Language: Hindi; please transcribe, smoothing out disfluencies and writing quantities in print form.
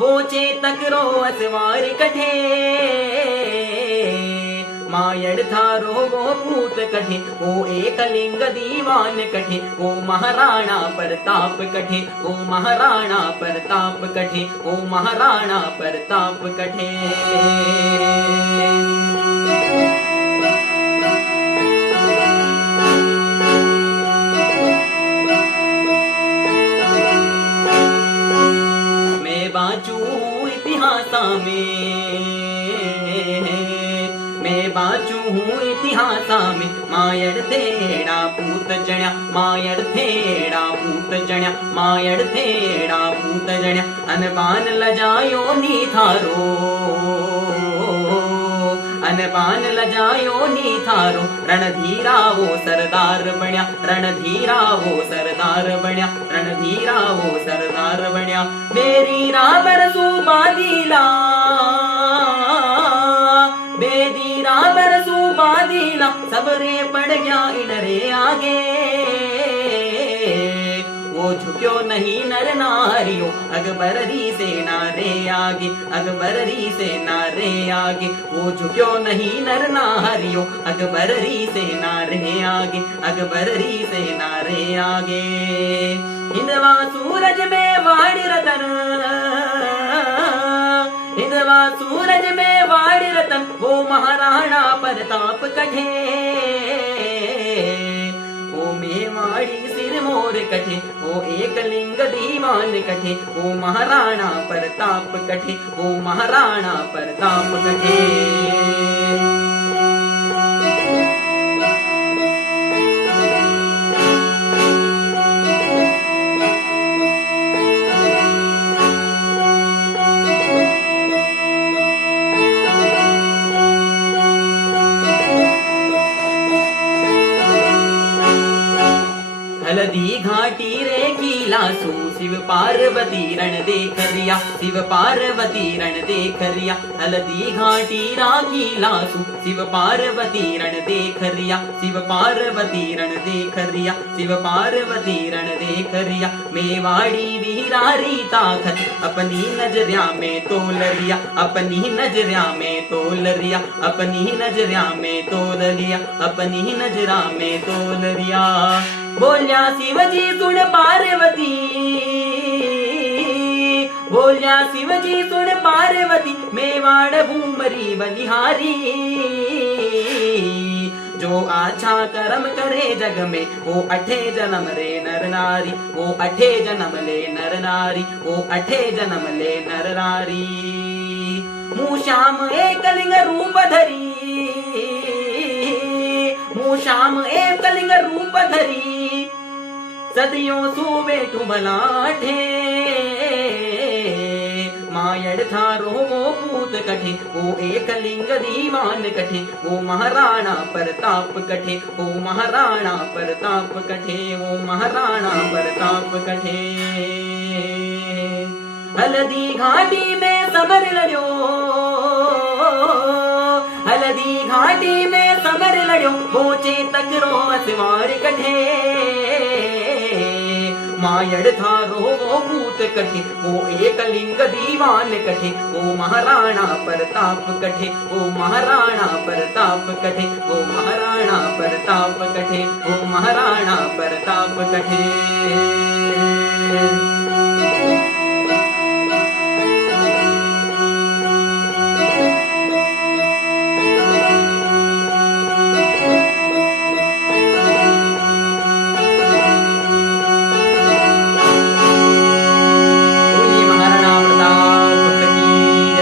वो चेतक रो असवार कठे मायड़ थारो वो पूत कठे वो एकलिंग दीवान कठे वो महाराणा प्रताप कठे वो महाराणा प्रताप कठे वो महाराणा प्रताप कठे। मैं बाँचू इतिहासा मैं बाँचू हूँ इतिहासा में मायड़ थेड़ा पूत जण्या मायड़ थेड़ा पूत जण्या मायड़ थेड़ा पूत जण्या अनबान लजायो नी थारो अनबान लजायो नी थारो रणधीरा वो सरदार बण्या रणधीरा वो सरदार बण्या रणधीरा वो सरदार बण्या मेरी राबर सुबादीला बेदी राबर सुबादीला सबरे पड़ गया इनरे आगे वो झुक्यो नहीं नर नारियो अकबर री सेना रे आगे अकबर री सेना रे आगे वो झुक्यो नहीं नर नारियो अकबर री सेना रे आगे अकबर री सेना रे आगे हिंदवा सूरज में वाड़ रतन हिंदवा सूरज में वाड़ रतन वो महाराणा प्रताप कठे वो मेवाड़ी सिर मोर कठे वो एकलिंग दीवान कठे वो महाराणा प्रताप कठे वो महाराणा प्रताप कठे। हल्दी घाटी रे कीलासु शिव पार्वती रण देख रिया शिव पार्वती रण देख रिया हल्दी घाटी रा कीलासु शिव पार्वती रण देख रिया शिव पार्वती रण देख रिया शिव पार्वती रण देख रिया मेवाड़ी वीरारी ताकत अपनी नजरिया में तोल रिया अपनी नजरिया में तोल रिया अपनी नजरिया में तोल रिया अपनी नजरा में तोल रिया बोलिया शिवजी सुन पार्वती बोलिया शिवजी सुन पार्वती मेवाड़ भूमरी बलिहारी जो अच्छा कर्म करे जग में वो अठे जन्म रे नर नारी वो अठे जन्म ले नर नारी वो अठे जन्म ले नर नारी मुँह श्याम एकलिंग रूप धरी मुँह श्याम एकलिंग रूप धरी सदियों सुबेठु बलाठे मायड़ थारो वो पूत कठे वो एकलिंग दीवान कठे वो महाराणा प्रताप कठे वो महाराणा प्रताप कठे वो महाराणा प्रताप कठे। हल्दी घाटी में समर लड़ो हल्दी घाटी में समर लड़ो वो चेतक रो असवार कठे मायड़ थारो वो पूत कठे वो एकलिंग दीवान कठे वो महाराणा प्रताप कठे वो महाराणा प्रताप कठे वो महाराणा प्रताप कठे वो महाराणा प्रताप कठे।